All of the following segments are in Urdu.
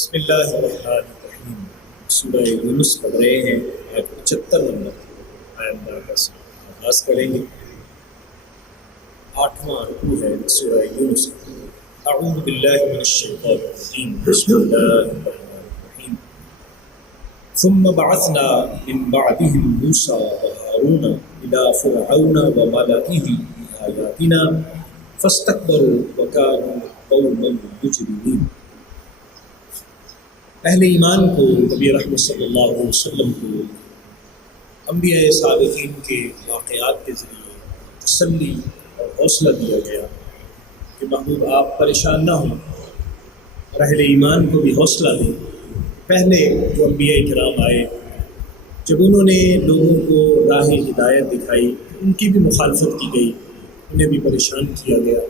بسم اللہ الرحمن الرحیم۔ سورہ یونس پڑھ رہے ہیں، آیت 75 نمبر آیت نمبر سے آغاز کریں گے۔ 8واں رکوع ہے سورہ یونس۔ اعوذ باللہ من الشیطان الرجیم، بسم اللہ الرحمن الرحیم۔ ثم بعثنا من بعدهم موسى وهارون إلى فرعون وملئه بآياتنا فاستكبروا وكانوا قوما مجرمين۔ اہل ایمان کو نبی رحمت صلی اللہ علیہ وسلم کو انبیاء سابقین کے واقعات کے ذریعے تسلی اور حوصلہ دیا گیا کہ محبوب آپ پریشان نہ ہوں، اور اہل ایمان کو بھی حوصلہ دیں۔ پہلے جو انبیاء کرام آئے، جب انہوں نے لوگوں کو راہ ہدایت دکھائی، ان کی بھی مخالفت کی گئی، انہیں بھی پریشان کیا گیا،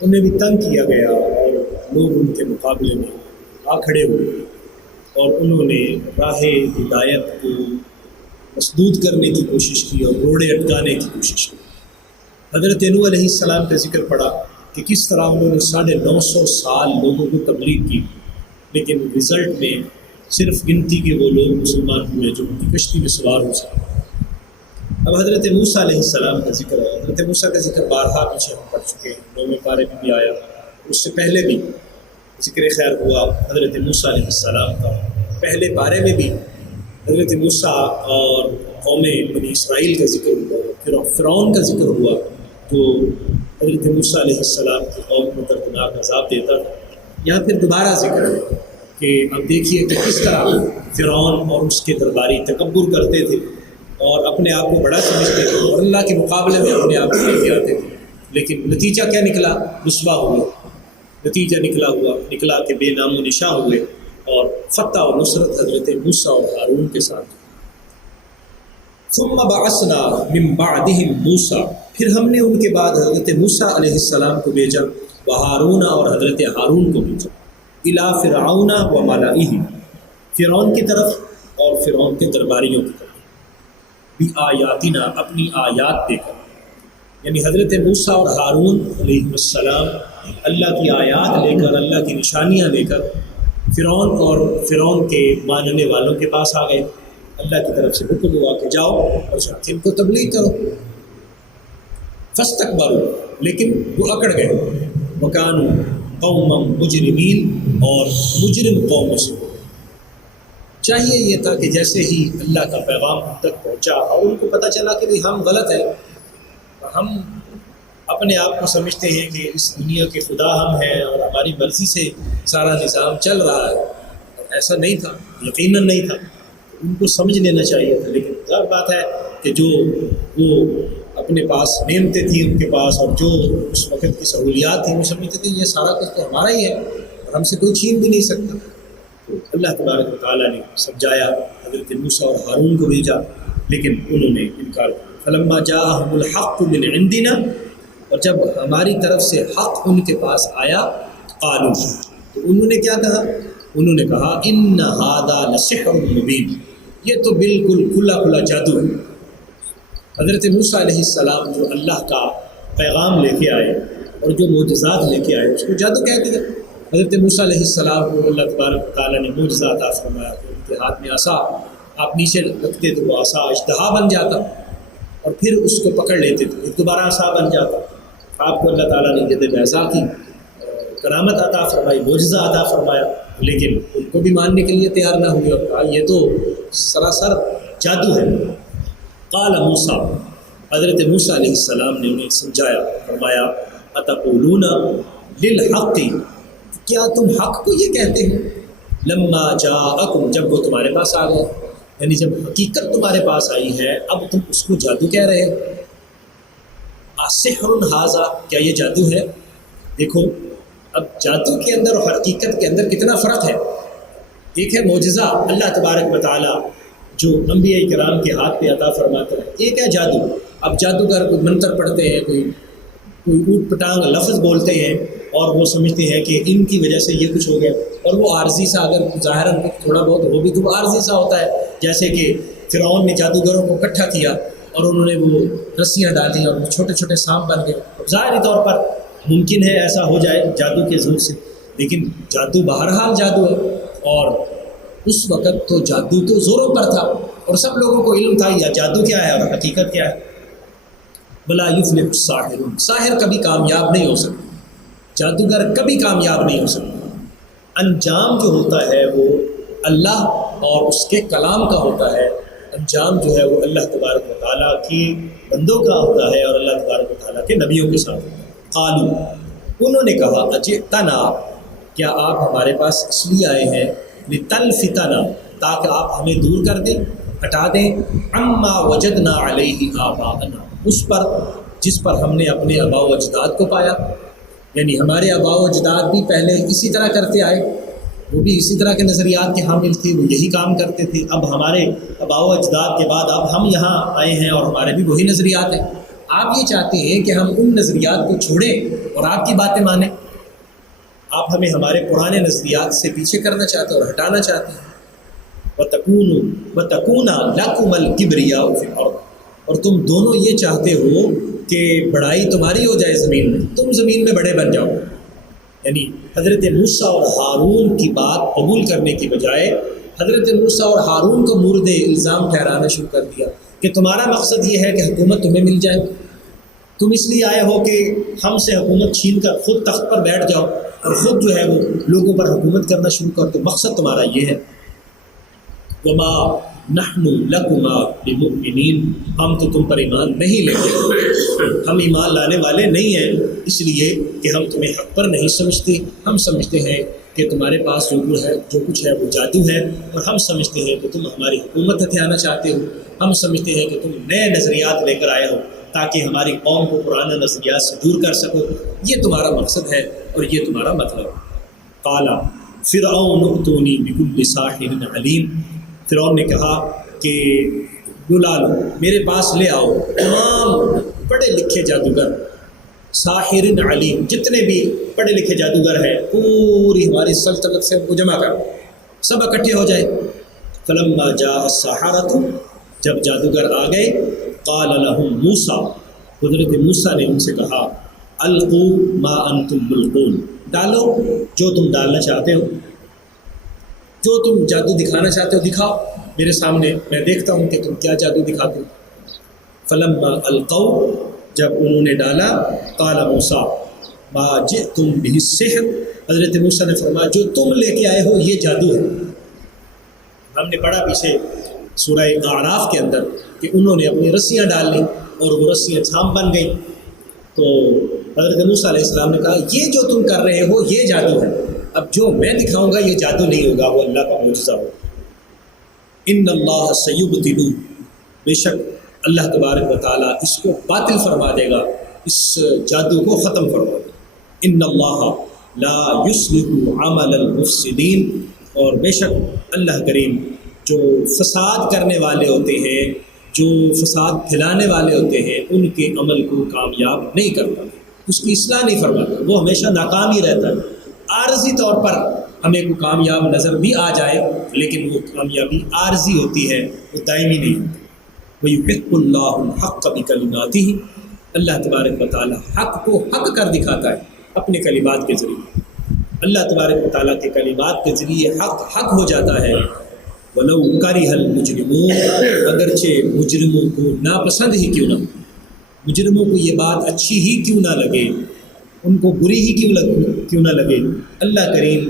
انہیں بھی تنگ کیا گیا، اور لوگ ان کے مقابلے میں آ کھڑے ہوئے اور انہوں نے راہ ہدایت کو مسدود کرنے کی کوشش کی اور روڑے اٹکانے کی کوشش کی۔ حضرت نوح علیہ السلام کا ذکر پڑا کہ کس طرح انہوں نے 950 سال لوگوں کو تبلیغ کی، لیکن رزلٹ میں صرف گنتی کے وہ لوگ مسلمان ہوئے جو ان کی کشتی میں سوار ہو سکے۔ اب حضرت موسیٰ علیہ السلام کا ذکر ہے۔ حضرت موسیٰ کا ذکر بارہا پیچھے ہم پڑھ چکے ہیں، 9ویں پارے میں بھی آیا، اس سے پہلے بھی ذکر خیر ہوا حضرت موسیٰ علیہ السلام کا۔ پہلے پارے میں بھی حضرت موسیٰ اور قوم بنی اسرائیل کا ذکر ہوا، پھر فرعون کا ذکر ہوا جو حضرت موسیٰ علیہ السلام کی قوم کو دردناک عذاب دیتا تھا۔ یہاں پھر دوبارہ ذکر ہے کہ اب دیکھیے کہ کس طرح فرعون اور اس کے درباری تکبر کرتے تھے اور اپنے آپ کو بڑا سمجھتے تھے اور اللہ کے مقابلے میں اپنے آپ کو لے کے آتے تھے، لیکن نتیجہ کیا نکلا؟ رسوا ہوئے۔ نتیجہ نکلا کہ بے نام و نشاں ہوئے، اور فتح و نصرت حضرت موسیٰ اور ہارون کے ساتھ۔ ثم بعثنا من بعدهم موسیٰ، پھر ہم نے ان کے بعد حضرت موسیٰ علیہ السلام کو بھیجا، وہارون اور حضرت ہارون کو بھیجا، الی فرعون و ملئہ، فرعون کی طرف اور فرعون کے درباریوں کی طرف، بآیاتنا، اپنی آیات دے کر، یعنی حضرت موسیٰ اور ہارون علیہ السلام اللہ کی آیات لے کر، اللہ کی نشانیاں لے کر فرعون اور فرعون کے ماننے والوں کے پاس آ گئے۔ اللہ کی طرف سے حکم ہوا کہ جاؤ اور ان کو تبلیغ کرو۔ فاستکبروا، لیکن وہ اکڑ گئے، وکانوا قوما مجرمین، اور مجرم قوموں سے۔ چاہیے یہ تھا کہ جیسے ہی اللہ کا پیغام ہم تک پہنچا اور ان کو پتہ چلا کہ ہم غلط ہیں، ہم اپنے آپ کو سمجھتے ہیں کہ اس دنیا کے خدا ہم ہیں اور ہماری مرضی سے سارا نظام چل رہا ہے، اور ایسا نہیں تھا، یقیناً نہیں تھا۔ ان کو سمجھ لینا چاہیے تھا، لیکن ظاہر بات ہے کہ جو وہ اپنے پاس نعمتیں تھیں ان کے پاس اور جو اس وقت کی سہولیات تھیں، وہ سمجھتے تھے یہ سارا کچھ تو ہمارا ہی ہے اور ہم سے کوئی چھین بھی نہیں سکتا۔ تو اللہ تبارک و تعالیٰ نے سمجھایا، حضرت موسیٰ اور ہارون کو بھیجا، لیکن انہوں نے انکار کیا۔ فلما جاءهم الحق من عندنا، اور جب ہماری طرف سے حق ان کے پاس آیا، قالوا، تو انہوں نے کیا کہا؟ انہوں نے کہا ان ھذا لسحر مبین، یہ تو بالکل کھلا کھلا جادو ہے۔ حضرت موسیٰ علیہ السلام جو اللہ کا پیغام لے کے آئے اور جو معجزات لے کے آئے، اس کو جادو کہہ دیا۔ حضرت موسیٰ علیہ السلام کو اللہ تبارک تعالیٰ نے معجزہ عطا فرمایا، ان کے ہاتھ میں عصا، آپ نیچے رکھتے تو وہ عصا اژدہا بن جاتا اور پھر اس کو پکڑ لیتے تھے، پھر دوبارہ عصا بن جاتا۔ آپ کو اللہ تعالیٰ نے ید بیضاء کی کرامت عطا فرمائی، معجزہ عطا فرمایا، لیکن ان کو بھی ماننے کے لیے تیار نہ ہوئے اور کہا یہ تو سراسر جادو ہے۔ قال موسیٰ، حضرت موسیٰ علیہ السلام نے انہیں سمجھایا، فرمایا اتقولون للحق، کیا تم حق کو یہ کہتے ہیں؟ لما جاءکم، جب وہ تمہارے پاس آ گئے، یعنی جب حقیقت تمہارے پاس آئی ہے، اب تم اس کو جادو کہہ رہے ہو۔ سحر ھذا، کیا یہ جادو ہے؟ دیکھو اب جادو کے اندر اور حقیقت کے اندر کتنا فرق ہے۔ ایک ہے معجزہ اللہ تبارک و تعالیٰ جو انبیاء کرام کے ہاتھ پہ عطا فرماتا ہے، ایک ہے جادو۔ اب جادوگر کوئی منتر پڑھتے ہیں، کوئی اوٹ پٹانگ لفظ بولتے ہیں اور وہ سمجھتے ہیں کہ ان کی وجہ سے یہ کچھ ہو گیا، اور وہ عارضی سا، اگر ظاہراً تھوڑا بہت ہو بھی تو وہ عارضی سا ہوتا ہے، جیسے کہ فرعون نے جادوگروں کو اکٹھا کیا اور انہوں نے وہ رسیاں ڈالی اور وہ چھوٹے چھوٹے سانپ بن گئے۔ ظاہری طور پر ممکن ہے ایسا ہو جائے جادو کے زور سے، لیکن جادو بہرحال جادو ہے۔ اور اس وقت تو جادو تو زوروں پر تھا اور سب لوگوں کو علم تھا یا جادو کیا ہے اور حقیقت کیا ہے. ولا یفلح الساحرون، ساحر کبھی کامیاب نہیں ہو سکتا، جادوگر کبھی کامیاب نہیں ہو سکتا. انجام جو ہوتا ہے وہ اللہ اور اس کے کلام کا ہوتا ہے. انجام جو ہے وہ اللہ تبارک و تعالیٰ کی بندوں کا ہوتا ہے اور اللہ تبارک و تعالیٰ کے نبیوں کے ساتھ ہوتا ہے. قالوا، انہوں نے کہا، اجئتنا، کیا آپ ہمارے پاس اس لیے آئے ہیں، لتلفتنا، تاکہ آپ ہمیں دور کر دیں، ہٹا دیں، عما وجدنا علیہ آباءنا، اس پر جس پر ہم نے اپنے آباء و اجداد کو پایا. یعنی ہمارے آباء و اجداد بھی پہلے اسی طرح کرتے آئے، وہ بھی اسی طرح کے نظریات کے حامل تھے، وہ یہی کام کرتے تھے. اب ہمارے آباء و اجداد کے بعد اب ہم یہاں آئے ہیں اور ہمارے بھی وہی نظریات ہیں. آپ یہ چاہتے ہیں کہ ہم ان نظریات کو چھوڑیں اور آپ کی باتیں مانیں. آپ ہمیں ہمارے پرانے نظریات سے پیچھے کرنا چاہتے ہیں اور ہٹانا چاہتے ہیں. وَتَكُونَ لَكُمَ الْكِبْرِيَاءُ فِي الْأَرْضِ، اور تم دونوں یہ چاہتے ہو کہ بڑائی تمہاری ہو جائے زمین میں، تم زمین میں بڑے بن جاؤ. یعنی حضرت موسیٰ اور ہارون کی بات قبول کرنے کی بجائے حضرت موسیٰ اور ہارون کو مورد الزام ٹھہرانا شروع کر دیا کہ تمہارا مقصد یہ ہے کہ حکومت تمہیں مل جائے، تم اس لیے آئے ہو کہ ہم سے حکومت چھین کر خود تخت پر بیٹھ جاؤ اور خود جو ہے وہ لوگوں پر حکومت کرنا شروع کر دو. مقصد تمہارا یہ ہے. وما نحن لکما بمؤمنین، ہم تو تم پر ایمان نہیں لیں گے، ہم ایمان لانے والے نہیں ہیں، اس لیے کہ ہم تمہیں حق پر نہیں سمجھتے. ہم سمجھتے ہیں کہ تمہارے پاس جو کچھ ہے وہ جادو ہے، اور ہم سمجھتے ہیں کہ تم ہماری حکومت ہتھیانا چاہتے ہو. ہم سمجھتے ہیں کہ تم نئے نظریات لے کر آئے ہو تاکہ ہماری قوم کو پرانے نظریات سے دور کر سکو. یہ تمہارا مقصد ہے اور یہ تمہارا مطلب. قال فرعون ائتونی بکل ساحر علیم، فرعون نے کہا کہ بلا لو، میرے پاس لے آؤ تمام پڑھے لکھے جادوگر، ساحر علیم، جتنے بھی پڑھے لکھے جادوگر ہیں پوری ہماری سلطنت سے وہ جمع کر، سب اکٹھے ہو جائے. فلما جاء السحرۃ، جب جادوگر آ گئے، قال لهم موسیٰ، حضرت موسیٰ نے ان سے کہا، القوا ما انتم ملقون، ڈالو جو تم ڈالنا چاہتے ہو، جو تم جادو دکھانا چاہتے ہو دکھاؤ میرے سامنے، میں دیکھتا ہوں کہ تم کیا جادو دکھاتے ہو. فلما القوا، جب انہوں نے ڈالا، قال موسیٰ ما جئتم به السحر، حضرت موسیٰ نے فرمایا جو تم لے کے آئے ہو یہ جادو ہے. ہم نے پڑھا پیچھے سورہ اعراف کے اندر کہ انہوں نے اپنی رسیاں ڈال لیں اور وہ رسیاں چھام بن گئیں. تو حضرت موسیٰ علیہ السلام نے کہا یہ جو تم کر رہے ہو یہ جادو ہے، اب جو میں دکھاؤں گا یہ جادو نہیں ہوگا، وہ اللہ کا معجزہ ہوگا. ان اللہ سیبطل، بے شک اللہ تبارک و تعالیٰ اس کو باطل فرما دے گا، اس جادو کو ختم فرما دے گا. ان اللہ لا یصلح عمل المفسدین، اور بے شک اللہ کریم جو فساد کرنے والے ہوتے ہیں، جو فساد پھیلانے والے ہوتے ہیں، ان کے عمل کو کامیاب نہیں کرتا، اس کی اصلاح نہیں فرماتا، وہ ہمیشہ ناکام ہی رہتا ہے. عارضی طور پر ہمیں کوئی کامیاب نظر بھی آ جائے لیکن وہ کامیابی عارضی ہوتی ہے، وہ دائمی نہیں ہوتی. وَيُحِقُّ اللَّهُ الْحَقَّ بِكَلِمَاتِهِ، اللہ تبارک و تعالیٰ حق کو حق کر دکھاتا ہے اپنے کلمات کے ذریعے. اللہ تبارک و تعالیٰ کے کلمات کے ذریعے حق حق ہو جاتا ہے. وَلَوْ كَرِهَ الْمُجْرِمُونَ، اگرچہ مجرموں کو ناپسند ہی کیوں نہ ہو، مجرموں کو یہ بات اچھی ہی کیوں نہ لگے، ان کو بری ہی کیوں نہ لگے، اللہ کریم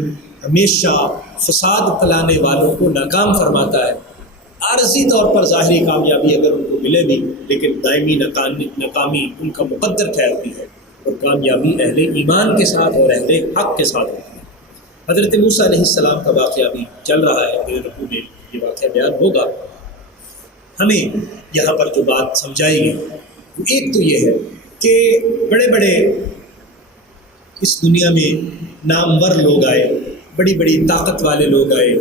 ہمیشہ فساد پھیلانے والوں کو ناکام فرماتا ہے. عارضی طور پر ظاہری کامیابی اگر ان کو ملے بھی لیکن دائمی ناکامی ان کا مقدر ٹھہرتی ہے، اور کامیابی اہل ایمان کے ساتھ اور اہل حق کے ساتھ ہوتی ہے. حضرت موسیٰ علیہ السلام کا واقعہ بھی چل رہا ہے، میرے رکوع میں یہ واقعہ بیان ہوگا. ہمیں یہاں پر جو بات سمجھائی گئی وہ ایک تو یہ ہے کہ بڑے بڑے اس دنیا میں نامور لوگ آئے، بڑی بڑی طاقت والے لوگ آئے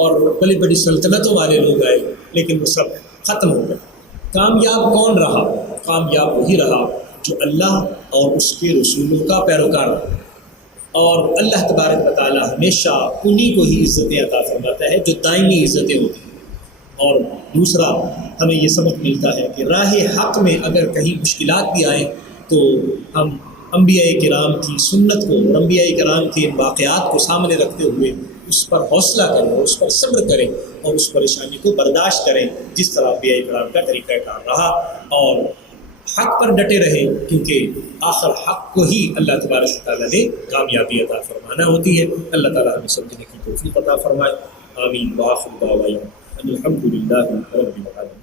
اور بڑی بڑی سلطنتوں والے لوگ آئے، لیکن وہ سب ختم ہو گئے. کامیاب کون رہا؟ کامیاب وہی رہا جو اللہ اور اس کے رسولوں کا پیروکار رہا. اور اللہ تبارک و تعالیٰ ہمیشہ انہی کو ہی عزتیں عطا فرماتا ہے جو دائمی عزتیں ہوتی ہیں. اور دوسرا ہمیں یہ سبق ملتا ہے کہ راہ حق میں اگر کہیں مشکلات بھی آئیں تو ہم انبیاء کرام کی سنت کو، انبیاء کرام کے واقعات کو سامنے رکھتے ہوئے اس پر حوصلہ کریں اور اس پر صبر کریں اور اس پریشانی کو برداشت کریں جس طرح انبیاء کرام کا طریقہ کار رہا، اور حق پر ڈٹے رہیں، کیونکہ آخر حق کو ہی اللہ تبارک و تعالیٰ نے کامیابی عطا فرمانا ہوتی ہے۔ اللہ تعالیٰ ہمیں سمجھنے کی توفیق عطا فرمائے، آمین۔ وآخر دعوانا ان الحمد للہ رب العالمین۔